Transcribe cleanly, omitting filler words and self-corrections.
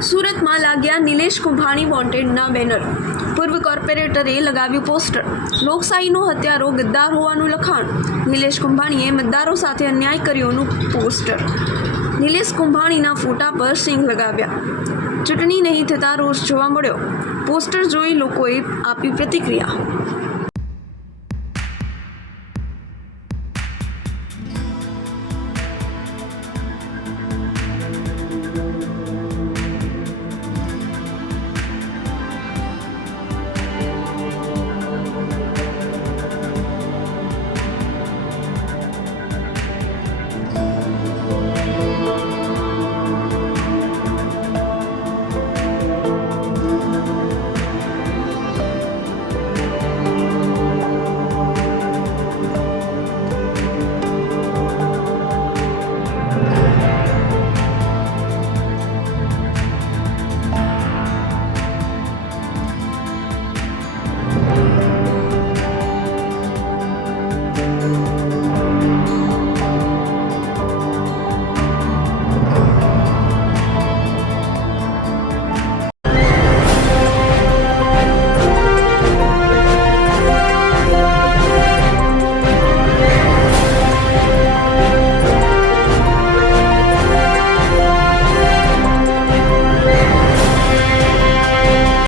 સુરતમાં લાગ્યા નિલેશ કુંભાણી વોન્ટેડના બેનર. પૂર્વ કોર્પોરેટરે લગાવ્યું પોસ્ટર. લોકશાહીનો હત્યારો ગદ્દાર હોવાનું લખાણ. નિલેશ કુંભાણીએ મતદારો સાથે અન્યાય કર્યોનું પોસ્ટર. નિલેશ કુંભાણીના ફોટા પર સિંગ લગાવ્યા. ચૂંટણી નહીં થતાં રોષ જોવા મળ્યો. પોસ્ટર જોઈ લોકોએ આપી પ્રતિક્રિયા.